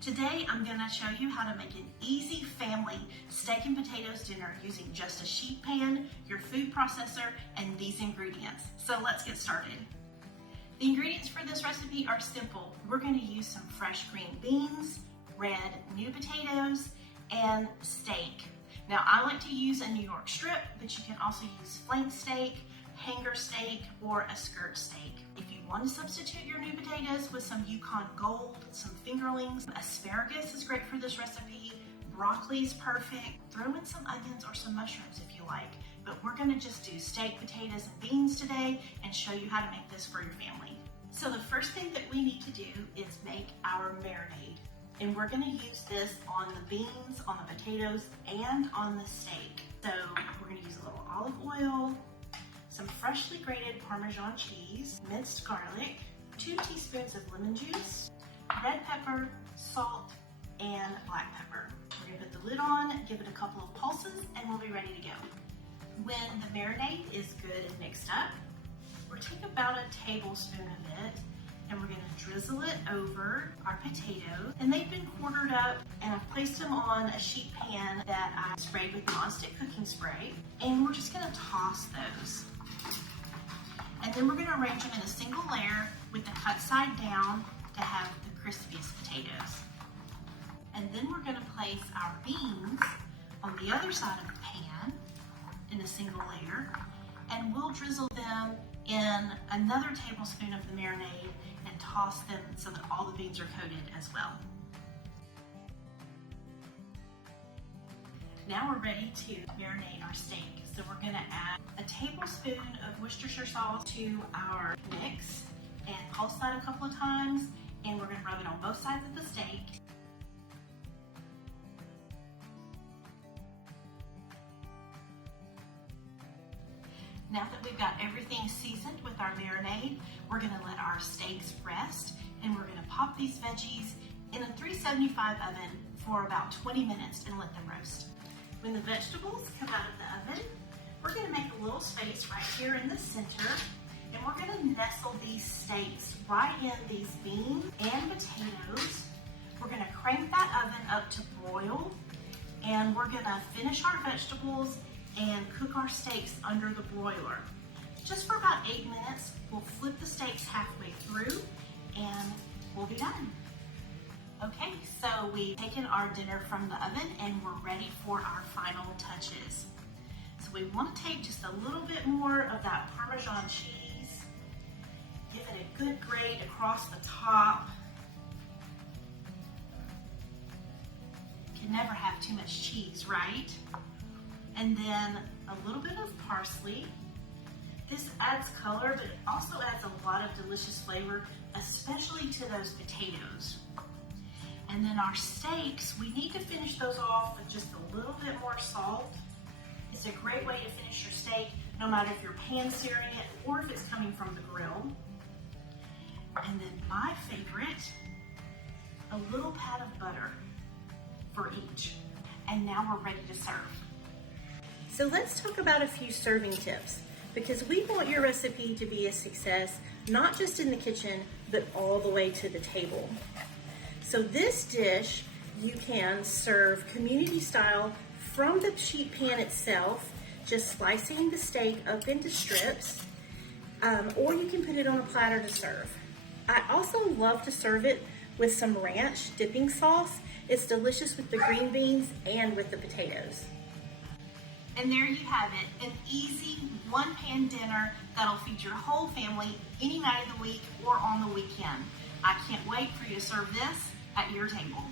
Today I'm going to show you how to make an easy family steak and potatoes dinner using just a sheet pan, your food processor, and these ingredients. So let's get started. The ingredients for this recipe are simple. We're going to use some fresh green beans, red new potatoes, and steak. Now I like to use a New York strip, but you can also use flank steak, hanger steak, or a skirt steak. If you want to substitute your new potatoes with some Yukon Gold, some fingerlings, asparagus is great for this recipe, broccoli is perfect. Throw in some onions or some mushrooms if you like, but we're going to just do steak, potatoes, and beans today and show you how to make this for your family. So the first thing that we need to do is make our marinade. And we're going to use this on the beans, on the potatoes, and on the steak. So we're going to use a little olive oil, some freshly grated Parmesan cheese, minced garlic, 2 teaspoons of lemon juice, red pepper, salt, and black pepper. We're going to put the lid on, give it a couple of pulses, and we'll be ready to go. When the marinade is good and mixed up, we'll take about a tablespoon of it and we're going to drizzle it over our potatoes. And they've been quartered up, and I've placed them on a sheet pan that I sprayed with nonstick cooking spray. And we're just going to toss those. And then we're going to arrange them in a single layer with the cut side down to have the crispiest potatoes. And then we're going to place our beans on the other side of the pan in a single layer, and we'll drizzle them in another tablespoon of the marinade and toss them so that all the beans are coated as well. Now we're ready to marinate our steak. So we're going to add a tablespoon of Worcestershire sauce to our mix and pulse that a couple of times, and we're going to rub it on both sides of the steak. Now that we've got everything seasoned with our marinade, we're going to let our steaks rest, and we're going to pop these veggies in a 375 oven for about 20 minutes and let them roast. When the vegetables come out of the oven, we're going to make a little space right here in the center, and we're going to nestle these steaks right in these beans and potatoes. We're going to crank that oven up to broil, and we're going to finish our vegetables and cook our steaks under the broiler. Just for about 8 minutes, we'll flip the steaks halfway through and we'll be done. Okay, so we've taken our dinner from the oven and we're ready for our final touches. So we want to take just a little bit more of that Parmesan cheese, give it a good grate across the top. You can never have too much cheese, right? And then a little bit of parsley. This adds color, but it also adds a lot of delicious flavor, especially to those potatoes. And then our steaks, we need to finish those off with just a little bit more salt. It's a great way to finish your steak, no matter if you're pan searing it or if it's coming from the grill. And then my favorite, a little pat of butter for each. And now we're ready to serve. So let's talk about a few serving tips, because we want your recipe to be a success, not just in the kitchen, but all the way to the table. So this dish, you can serve community style from the sheet pan itself, just slicing the steak up into strips, or you can put it on a platter to serve. I also love to serve it with some ranch dipping sauce. It's delicious with the green beans and with the potatoes. And there you have it, an easy one-pan dinner that'll feed your whole family any night of the week or on the weekend. I can't wait for you to serve this at your table.